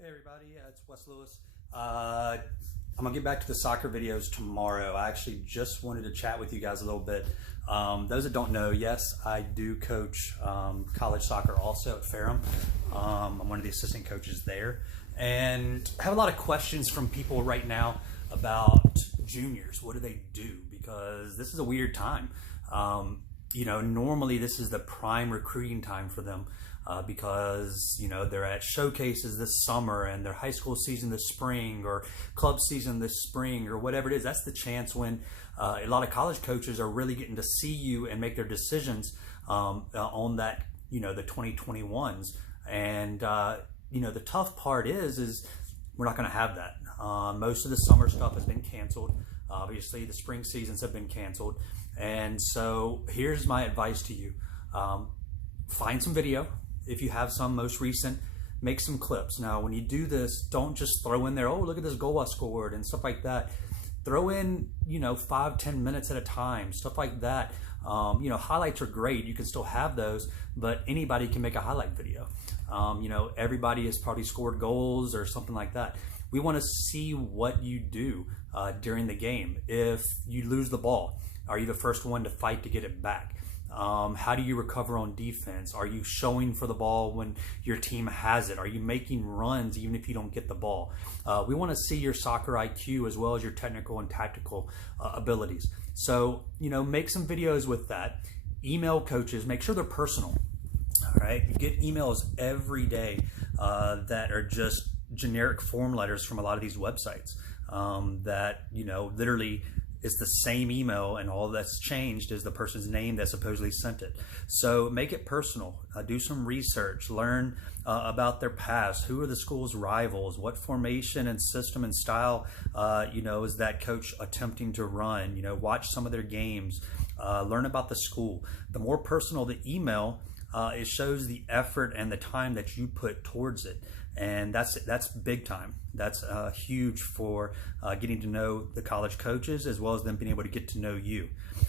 Hey everybody, it's Wes Lewis. I'm gonna get back to the soccer videos tomorrow. I actually just wanted to chat with you guys a little bit. Those that don't know, yes, I do coach college soccer also at Ferrum. I'm one of the assistant coaches there, and I have a lot of questions from people right now about juniors. What do they do? Because this is a weird time. Normally this is the prime recruiting time for them. Because they're at showcases this summer and their high school season this spring or club season this spring or whatever it is. That's the chance when a lot of college coaches are really getting to see you and make their decisions on that, the 2021s. And the tough part is we're not going to have that. Most of the summer stuff has been canceled. Obviously the spring seasons have been canceled. And so here's my advice to you. Find some video. If you have some most recent, make some clips. Now, when you do this, don't just throw in there, oh, look at this goal I scored and stuff like that. Throw in, 5-10 minutes at a time, stuff like that. Highlights are great. You can still have those, but anybody can make a highlight video. Everybody has probably scored goals or something like that. We want to see what you do during the game. If you lose the ball, are you the first one to fight to get it back? How do you recover on defense? Are you showing for the ball when your team has it? Are you making runs even if you don't get the ball? We want to see your soccer IQ as well as your technical and tactical abilities. So, make some videos with that. Email coaches, make sure they're personal. All right, you get emails every day that are just generic form letters from a lot of these websites that, literally it's the same email and all that's changed is the person's name that supposedly sent it. So make it personal. Do some research. Learn about their past. Who are the school's rivals? What formation and system and style is that coach attempting to run? Watch some of their games. Learn about the school. The more personal the email, it shows the effort and the time that you put towards it. And that's big time. That's huge for getting to know the college coaches as well as them being able to get to know you.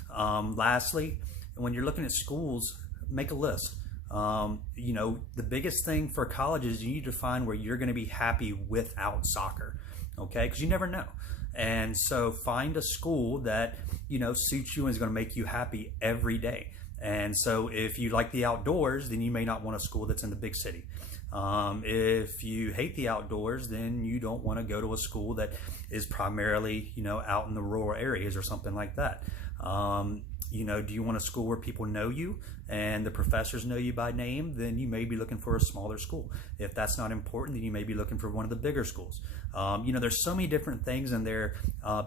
Lastly, when you're looking at schools, make a list. The biggest thing for colleges, you need to find where you're going to be happy without soccer, okay? Because you never know. And so find a school that, suits you and is going to make you happy every day. And so if you like the outdoors, then you may not want a school that's in the big city. If you hate the outdoors, then you don't want to go to a school that is primarily, out in the rural areas or something like that. Do you want a school where people know you and the professors know you by name? Then you may be looking for a smaller school. If that's not important, then you may be looking for one of the bigger schools. There's so many different things in there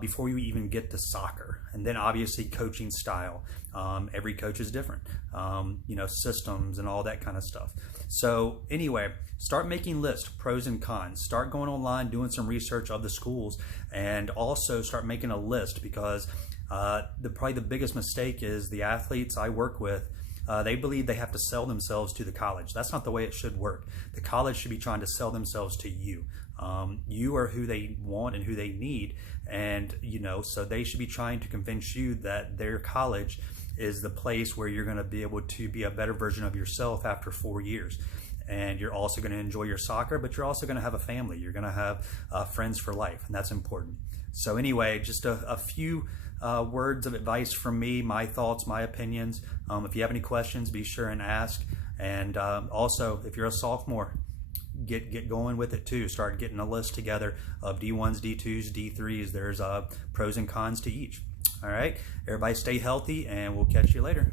before you even get to soccer. And then obviously coaching style. Every coach is different. Systems and all that kind of stuff. So anyway, start making lists, pros and cons. Start going online, doing some research of the schools, and also start making a list because probably the biggest mistake is the athletes I work with, they believe they have to sell themselves to the college. That's not the way it should work. The college should be trying to sell themselves to you. You are who they want and who they need, and so they should be trying to convince you that their college is the place where you're going to be able to be a better version of yourself after 4 years. And you're also going to enjoy your soccer, but you're also going to have a family. You're going to have friends for life, and that's important. So anyway, just a few words of advice from me, my thoughts, my opinions. If you have any questions, be sure and ask. And also, if you're a sophomore, get going with it too. Start getting a list together of D1s, D2s, D3s. There's pros and cons to each. All right, everybody stay healthy, and we'll catch you later.